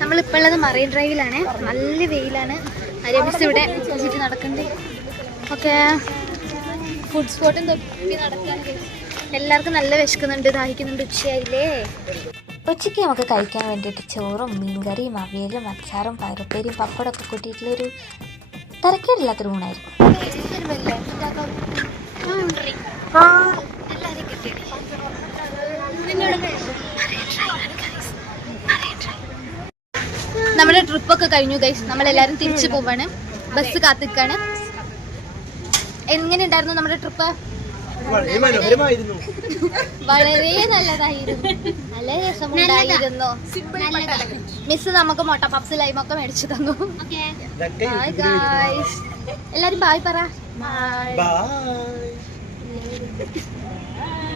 നമ്മളിപ്പോൾ ഉള്ളത് മറൈൻ ഡ്രൈവിലാണ്. നല്ല വെയിലാണ്. മിസ് ഇവിടെ ചുറ്റി നടക്കണ്ടേ. ഓക്കെ, ഫുഡ് സ്പോട്ടും തൊപ്പി നടക്കുകയാണ്. എല്ലാവർക്കും നല്ല വിശക്കുന്നുണ്ട്, ദാഹിക്കുന്നുണ്ട്. ഉച്ചയായില്ലേ? ഉച്ചയ്ക്ക് നമുക്ക് കഴിക്കാൻ വേണ്ടിയിട്ട് ചോറും മീൻകറിയും അവിയലും അച്ചാറും പയറുപ്പേരിയും പപ്പടമൊക്കെ കൂട്ടിയിട്ടുള്ളൊരു തരക്കേടില്ലാത്തൊരു ഊണായിരുന്നു. നമ്മുടെ ട്രിപ്പൊക്കെ കഴിഞ്ഞു ഗൈസ്. നമ്മളെല്ലാവരും തിരിച്ചു പോവാണ്. ബസ് കാത്തിക്കാണ്. എങ്ങനെ ഉണ്ടായിരുന്നു നമ്മുടെ ട്രിപ്പ്? വളരെ നല്ലതായിരുന്നു. നല്ല രസമുണ്ടായിരുന്നു. മിസ് നമുക്ക് മുട്ട പപ്സ് ലൈമൊക്കെ മേടിച്ചു തന്നു. എല്ലാരും ബായ് പറ.